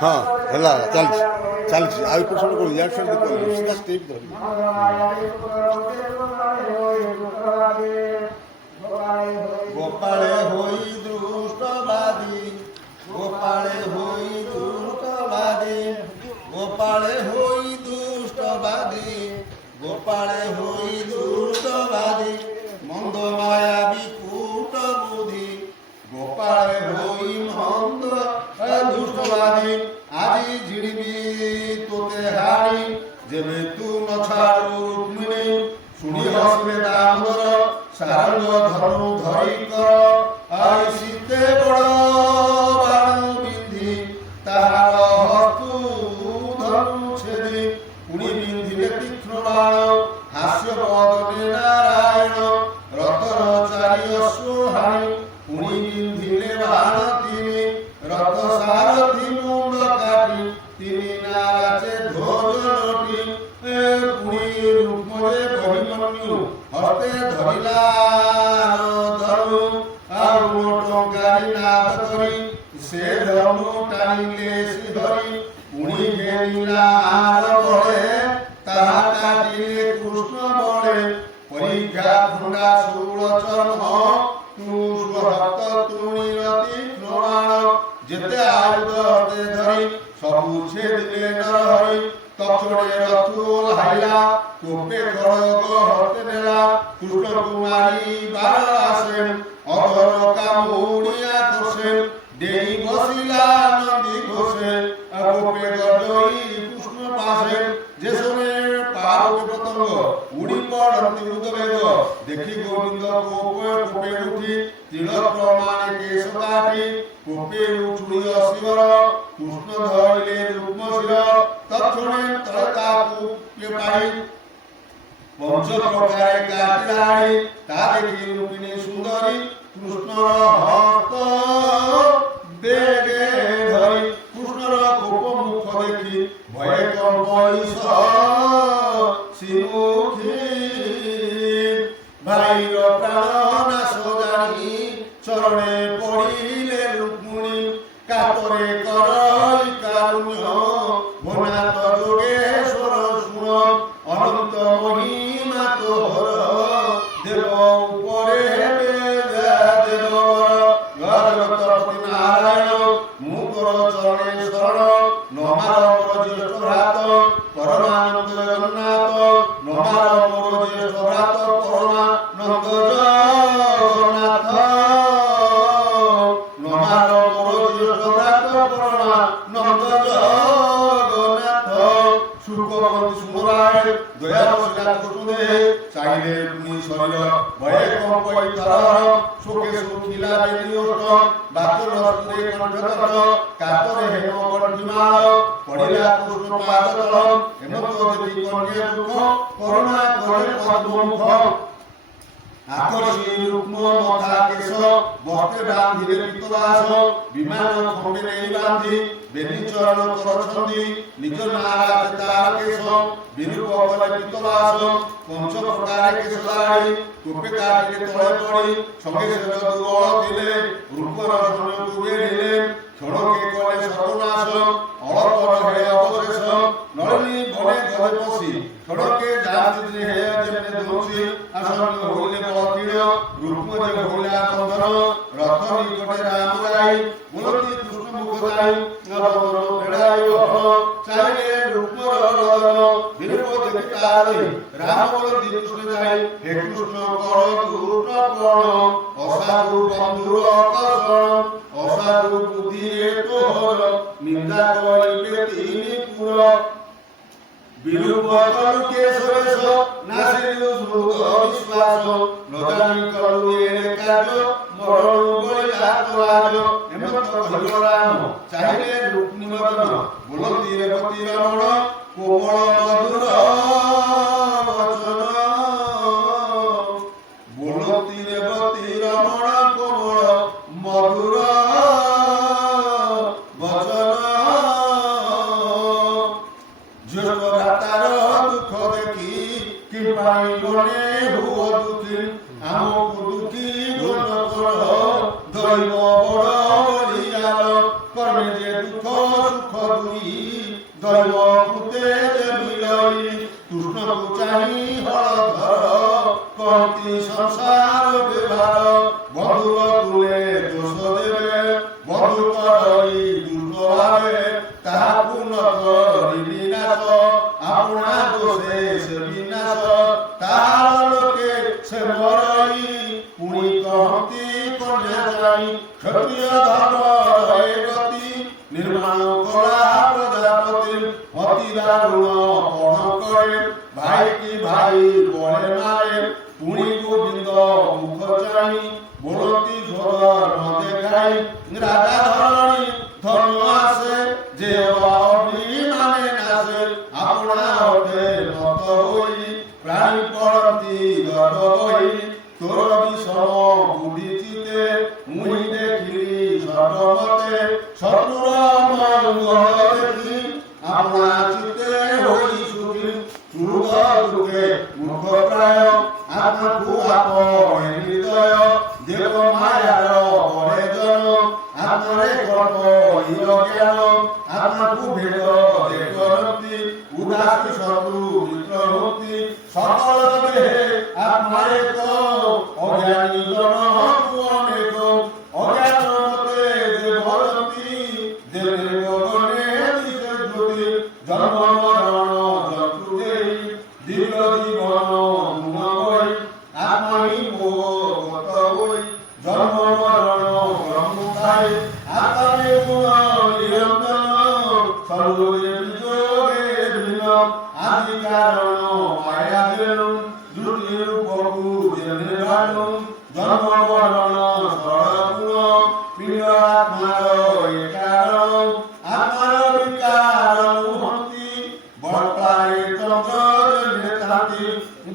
ହଁ ହେଲା ଚାଲିଛି ଚାଲିଛି ଆଉ ଏପଟ ସେପଟ କରୁ ଇଆଡେ ସିଆଡେ କହିବୁ ସିଧା ଷ୍ଟେପ୍ ଧରିବି। ଗୋପାଳେ ହୋଇ ଦୁଷ୍ଟବାଦୀ ଗୋପାଳେ ହୋଇ ଦୁଷ୍ଟବାଦୀ ଗୋପାଳେ ହୋଇ ଦୁଷ୍ଟବାଦୀ ଗୋପାଳେ ହୋଇ ଦୁଷ୍ଟବାଦୀ ମନ୍ଦ ମାୟା ବିକୂଟ ବୁଦ୍ଧି ଗୋପାଳେ ହୋଇ ମନ୍ଦ ଦୁଷ୍ଟବାଦୀ ଆଜି ଝିଡ଼ିବି ତୋତେ ହାଣି ଯେବେ ତୁ ନ ଛାଡ଼ୁ ରୁକ୍ମିଣୀ ଶୁଣି ହସିଲେ ଦାମୋଦର ସାରଙ୍ଗ ଧନୁ ଧରି କର ଆଇ ଶୀତେ ବଡ଼ ବାଣ ବିନ୍ଧି ତାହାର ହସ୍ତୁ ଧନୁ ଛେଦି ପୁଣି ବିନ୍ଧିଲେ ତୀକ୍ଷ୍ଣ ବାଣ ହାସ୍ୟ ବଦନେ ନାରାୟଣ ରଥର ଚାରି ଅଶ୍ୱହାଣୀ ପୁଣି ବିନ୍ଧିଲେ ବାଣ ତିନି ରଥ ସାରଥି ମୁଣ୍ଡ କାଟି ତିନି ନାରାଚେ ଧ୍ୱଜ ନଟି ପୁଣି ରୁକ୍ମରେ ବହିମନ୍ୟୁ ହସ୍ତେ ଧରିଲା ଧନୁ ଆଉ ଟଙ୍କାରି ନାଦ କରି ସେ ଧନୁ ଟାଣିଲେ ସେ ଧରି ପୁଣି ଘେରିଲା ଆର ବଳେ ତାହା କାଟିଲେ କୃଷ୍ଣ ବଳେ ପରୀକ୍ଷା ଖଣ୍ଡା ଶୂଳ ଚର୍ମ ହାତ ତୁଣିର ତୀକ୍ଷ୍ଣ ବାଣ ଯେତେ ଆୟୁଧ ହତେ ଧରି ସବୁ ଛେଦିଲେ ନରହରି ତକ୍ଷଣେ ରଥୁ ଓହ୍ଲାଇଲା କୋପେ ଖଡ଼ଗ ହତେ ନେଲା କୃଷ୍ଣ କୁମାରୀ ବାର ଆସେ ଅଧର କାମୁଡ଼ିଆ କୋଷେ ଡେଇଁ ବସିଲା ନନ୍ଦୀ ଘୋଷେ କୋପେ ଗଜଇ କୃଷ୍ଣ ପାଶେ যে শোনে পারবে পতঙ্গ উড়ি পড়ন্তি উদবেগ দেখি গোবিন্দ কোপে কোপে উঠি তিলক প্রমাণে কেশ কাটি কোপে উঠুড়ি অশিবর কৃষ্ণ ধরিলে রুগ্ম শির তৎক্ষণে তলে তাকু পাই পঞ্চ প্রকারে কাটিলাড়ি তা দেখি রূপিণী সুন্দরী কৃষ্ণর হস্ত বেগে ধরি কৃষ্ণর কোপ মুখ দেখি ভয়ে কম্পইস শ্রীমুখী ভাইর প্রাণ নাশ জানি চরণে পড়িলে রুক্মিণী কাতরে করই কারুণ্য ভোনাত যোগেশ্বর শুণ অনন্ত মহিমা তোর দেব উপরে দেব জগৎপতি নারায়ণ মুকর চরণে শরণ নমার মোর জ্যেষ্ঠ ভ্রাত পরমানন্দ জগন্নাথ নমার মোর জ্যেষ্ঠ ভ্রাত পরমানন্দ জগন্নাথ নমার মোর জ্যেষ্ঠ ভ্রাত পরমানন্দ জগন্নাথ শুকবন্তী সুমরায় দয়া বসিলা কুটুমে চাইলে তুমি শরীর ভয়ে কম্পই তরহর শোকে শুকিলা বেনিয়োট বাতুর হস্তে কণ্ঠতর কাতরে হেম কণ্ঠিমাল পড়িলা কৃষ্ণ পাদতল হেমন্ত দেখি কণ্ঠে দুঃখ করুণা করে পদ্মমুখ আকর্ষী রুক্ম মথা কেশ বস্ত্রে বান্ধিলে পিতবাস বিমান খণ্ডে নেই বান্ধি বেনি চরণ করছন্তি নিজ নারাতে তার কেশ বিরূপ কলে পিতবাস পঞ্চ প্রকারে কেশ দাড়ি কোপে কাটিলে তলে পড়ি সঙ্গে সে দুর্বল দিলে রূপর সৈন্যକୁ বেড়িলে ক্ষণকে কলে সর্বনাশ অলপট হে অবশেষ নলিনী বনে গলে পশি ক্ষণকে যাচিতে হে যেমনে দোষী আসন হইলে বলতীর রূপ যে হইলা বন্ধন রথ নিকটে রাম যাই বলতি কৃষ্ণ মুখ যাই নবদন বেড়াই চাইলে রূপর রদন বিরূপ দেখি তারি রাম বলতি কৃষ্ণ যাই হে কৃষ্ণ কর দুষ্ট প্রণ অসাধু বন্ধুর অকর্ষণ অসাধু বুদ্ধি তোহর নিন্দা করিলে তিনি পুর বিরূপ করু কেশবেশ নাসিলু সুখ বিশ্বাস নজানি করু এর কাজ মরণু বলি আত্মরাজ হেমন্ত কহিল রাম চাহিলে রূপনি বদন বলতি রেবতী রমণ কোমল মধুর বচন বলতি রেবতী রমণ কোমল মধুর বচন জ্যেষ্ঠ ভ্রাতার দুঃখ দেখি কি পাই গণে হুয় দুঃখী আমকু দুঃখী ঘন কর দৈব বড় বলিয়ার কর্মে যে দুঃখ সুখ দৈব কূতে যে বিলই কৃষ্ণକୁ চাহি হরধর কন্তি সংসার বিভার বধূ তুলে দোষ দেবে বধূ করই দুষ্ট ভাবে তাহাকু ন করি বিনাশ আপনা দোষে সে বিনাশ তাহার লোকে সে মরই পুনি কহতি কন্যা যাই ক্ষত্রিয় ধর্ম রয়ে গতি নির্মাণ করা প্রজাপতি অতি দারুণ পণ করে ভাই কি ভাই বলে মারে পুনি গোবিন্দ মুখ চাই বলতি ঝোর দেখাই রাজা ধরণী ধর্ম আসে যে অভিমানে নাচে আপনা ওঠে নত হই প্রাণী পরতি গদ হই তোর বিষম বুদ্ধিচিতে মুই দেখিলি সর্বমতে শত্রুর মঙ্গল দেখি আপনা চিতে হই সুখী সুখ দুঃখে মুখ প্রায় আত্মাকু আপন হৃদয় দেব মায়ার বরে জন আত্মরে কল্প ইয় জ্ঞান আত্মাকু ভেদ দেখরতি উদাসী শত্রু বিক্রমতি সকল দেহে আত্মারে তো অজ্ঞানী জন অনেক অজ্ঞান মতে যে ভরতি দেবে গগনে দিতে জ্যোতি জন্ম মরণ জন্তু দেই দীর্ঘ জীবন গুণময় আত্মাই মোগত হই জন্ম মরণ ব্রহ্মতাই আত্মারে গুণ নিরঞ্জন সর্বদে যোগে ভিন্ন আদি কারণ মায়া দেনু জুটি রূপকু জেনে ভানু জন্ম মরণ সরগুণ প্রিয় আত্মার এ কারণ আত্মার বিকার হন্তি বর্তায় তন্ত্র নেতাতি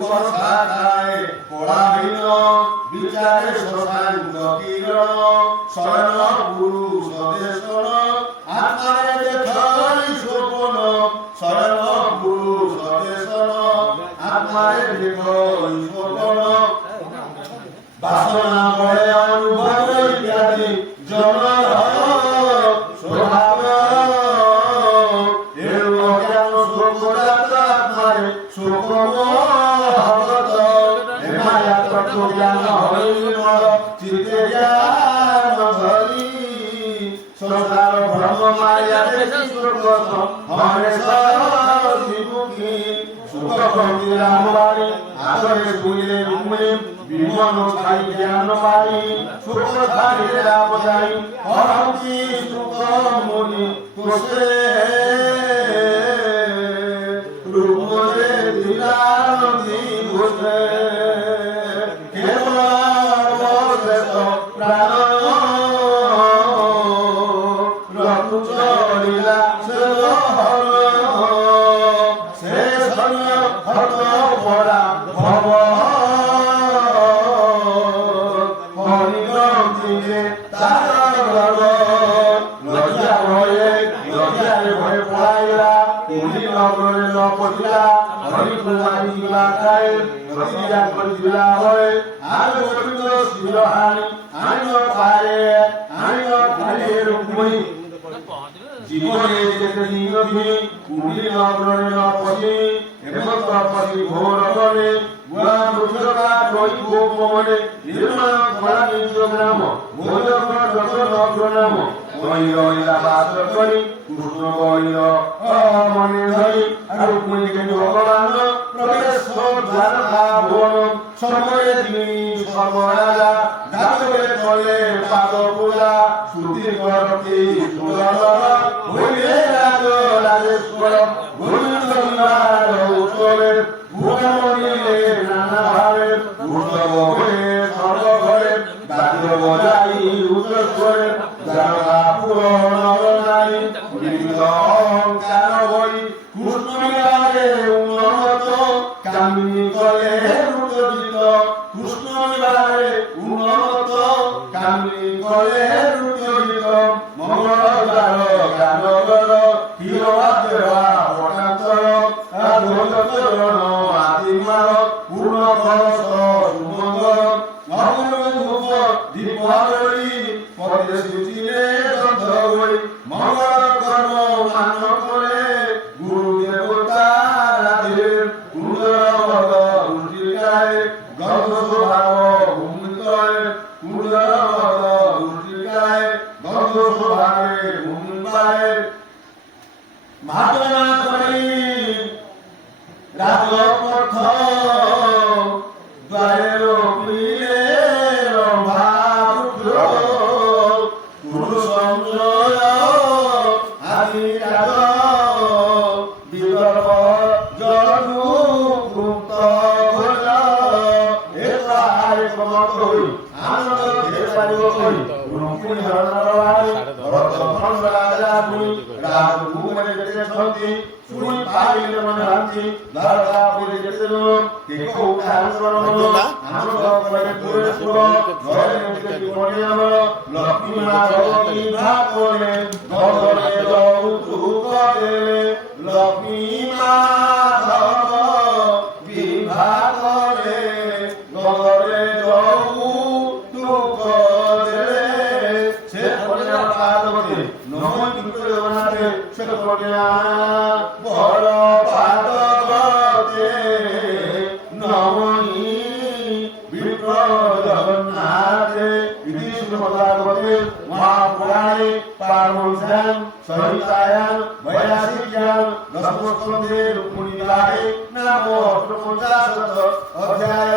বর্ষাকায় পড়াহীন বিচারে শশাঙ্ক কিরণ শরণ গুরু স্বদেশন আত্মারে দেখই স্বপন শরণ গুরু স্বদেশন আত্মারে দেখই স্বপন বাসনা বলে অনুভব ইত্যাদি জন্ম স্বভাব এর জ্ঞান সুখদাত আত্মারে সুখম ভগত মায়া তত্ত্ব জ্ঞান হইল চিত্তে জ্ঞান ধরি সংসার ভ্রম মায়া দেখি সুখ হরেশ বিমুখী সুখ রামবাণী আদরে শুইলে ঘুমে বিমন ছাই জ্ঞান পাই সুখ ছাড়ি রাম যাই হরতি সুখ মুনি তোষে রূপে দিলানি ঘোষে কেবল অবশেষ প্রাণ রঘু চলিলা সে হর সে সন্য হত পরা ভব হরিগ্রন্থিকে তার গর্ব লজ্জা ভয়ে পড়াইলা পুরী নগরে ন পচিলা হরি কুমারী গিলাকায় নদিয়া করিলা হয় আর গোবিন্দ শিরহানি আনিও পারে রুক্মণী জীবনে যেতে নিয়তি পুরী নগরে ন পচি এবং তপসি ঘোর বনে গুয়া মুদ্রকা কই গোপ মনে নির্মল কলা নিজ গ্রাম ভোজক যত নগ্র নাম গৈরা বাস করি কৃষ্ণ গৈর মনে ধরি আর রুক্মিণীকে ভগবান প্রবেশ দ্বারকা ভুবন সময়ে তিনি সর্বরাজা যাদবে চলে পাদ পূজা শ্রুতি করতি সুন্দর হইলে রাজ রাজেশ্বর গোবিন্দ উৎসবে ভুবনে নানা ভাবে উৎসব হয়ে সর্বঘরে বাদ্য বজাই উচ্চস্বরে যারা পুরন নারী অহংকার বই কৃষ্ণ বিবাহে উন্নত কামিনী কলে রুদ্রিত কৃষ্ণ বিবাহে উন্নত কামিনী কলে রুদ্রিত মঙ্গলদার গানগর হিরবা দেবা পটান্তর আধোলচরণ আদিমার পূর্ণ খরচ সুমঙ্গল মঙ্গল দীপাবলী পদে সুচিরে দন্ত হই মঙ্গল কর্ম মান করে শোভারে মুম্বাইয়ের মাতনা করি রাজপথ দ্বারের পীরে রভাব গুরু সংজয় আদি রাজ বিদর্ভ জনু ভূত ভোজ এলার কমত হই আনন্দ দেশারি হই গুরুপুরি হরণরাই ভরত ভন্ড রাজা মুনি রাজ ভূমে যেতে সন্তি শুনি পাইলে মনে রাঞ্চি দারগা পুরি যেতে কে কো কান করম আনন্দ করে পুরে পুর ঘরে যেতে জীবনে আমার লক্ষ্মী মা ভগবতী ভাগ করে ঘরে যাও তু করে লক্ষ্মী মা বিভাগ করে ঘরে যাও তু করে সে করে পার্বতী নমঃ বিষ্ণু বনাতে সে করে বড় পাদবতে নমঃ বিষ্ণু জগন্নাথে ইতি শ্রীমদ্ভাগবতে মহাপুরাণে পারমহংস্যাং সংহিতায়াং বৈয়াসিক্যাং দশমস্কন্ধে রুক্মিণী বিভাগে নাম অষ্টপঞ্চাশৎ অধ্যায়